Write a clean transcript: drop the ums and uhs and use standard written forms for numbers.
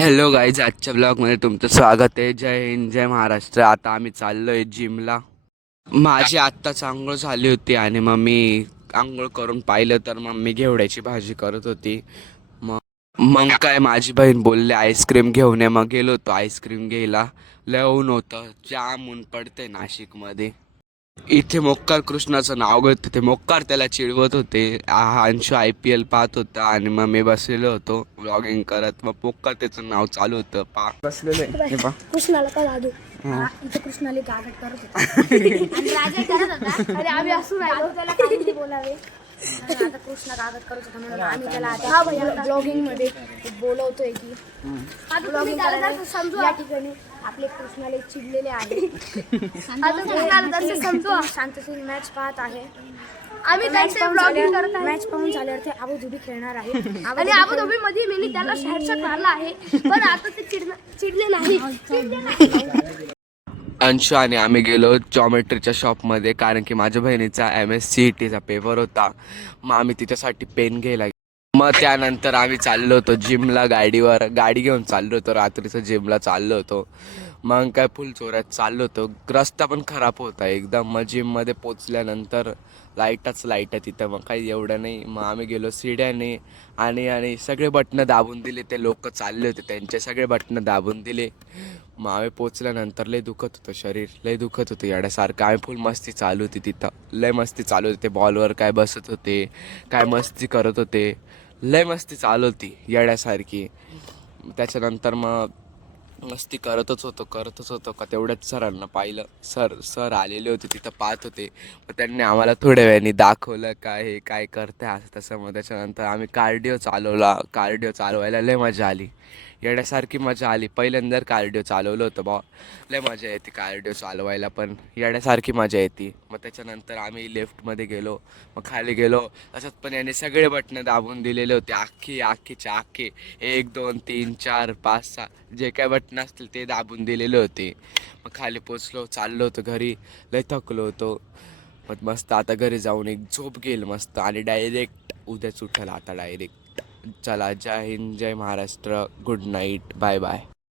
Hello guys, आजच्या ब्लॉगमध्ये तुमचं स्वागत आहे. जय हिंद, जय महाराष्ट्र. आता आम्ही चाललोय जिमला. माझी आत्ताच आंघोळ झाली होती आणि मग मी आंघोळ करून पाहिलं तर मम्मी घेवड्याची भाजी करत होती. मग मग काय माझी बहीण बोलले आईस्क्रीम घेऊन ये. मग गेलो होतो आईस्क्रीम घ्यायला. लय ऊन होतं, जाम ऊन पडतंय नाशिकमध्ये. इथे मोक्कार कृष्णाचं नाव घेत होते, मोक्कार त्याला चिडवत होते. अंशू IPL पाहत होता आणि मग मी बसलेलो होतो व्लॉगिंग करत. मग मोक्कार त्याचं नाव चालू होतं, बसलेलो आहे. कृष्णाला का दादू इथे कृष्णाला गागट करत होता आणि राजा करत होता. अरे आम्ही असू राहिलो त्याला काही बोलावे. आता कृष्णा गागट करत होता म्हणून आम्ही त्याला आता ब्लॉगिंग मध्ये बोलवतोय की ब्लॉगिंग करायला. या ठिकाणी आपले कृष्णाला चिडलेले आहे. आता कृष्णाला तसे समजू शांततेने मॅच पाहत आहे. आम्ही त्यांचे ब्लॉगिंग करत आहे. मॅच पाहून झाल्यावर ते अबुधाबी खेळणार आहे आणि अबुधाबी मध्ये मी त्याला हेडशॉट मारला आहे, पण आता ते चिडले नाही. अंशू आणि आम्ही गेलो जॉमेट्रीच्या शॉपमध्ये, कारण की माझ्या बहिणीचा MSCETचा पेपर होता. मग आम्ही तिच्यासाठी पेन घ्यायला मग त्यानंतर आम्ही चाललो होतो जिमला. गाडी घेऊन चाललो होतो. रात्रीचं जिमला चाललो होतो. मग काय फुल चोऱ्यात चाललो होतो. रस्ता पण खराब होता एकदम. मग जिममध्ये पोचल्यानंतर लाईट आहे तिथं. मग काही एवढं नाही. मग आम्ही गेलो सिड्याने आणि सगळे बटणं दाबून दिले. ते लोक चालले होते त्यांचे सगळे बटणं दाबून दिले. मग आम्ही पोचल्यानंतर लय दुखत होतं शरीर, लय दुखत होतं येड्यासारखं. आम्ही फुल मस्ती चालू होती तिथं, लय मस्ती चालू होती. ते बॉलवर काय बसत होते, काय मस्ती करत होते, लय मस्ती चालू होती येड्यासारखी. त्याच्यानंतर मग मस्ती करतच होतो का तेवढ्याच सरांना पाहिलं. सर आलेले होते तिथं, पाहत होते. मग त्यांनी आम्हाला थोड्या वेळाने दाखवलं काय हे काय करते असं तसं. मग त्याच्यानंतर आम्ही कार्डिओ चालवायला लय मजा आली, येड्यासारखी मजा आली. पहिल्यांदा कार्डिओ चालवलं होतं बा, लय मजा येते कार्डिओ चालवायला, पण येड्यासारखी मजा येते. मग त्याच्यानंतर आम्ही लेफ्टमध्ये गेलो, मग खाली गेलो. तसंच पण याने सगळे बटणं दाबून दिलेले होते, अख्खीच्या अख्खे 1 2 3 4 5 6 जे काय बटणं असतील ते दाबून दिलेले होते. मग खाली पोचलो, चाललो होतो घरी. लय थकलो होतो. मग मस्त आता घरी जाऊन एक झोप घेईल मस्त आणि डायरेक्ट उद्याच उठायला आता डायरेक्ट. चला, Jai Hind, Jai Maharashtra, good night, bye bye.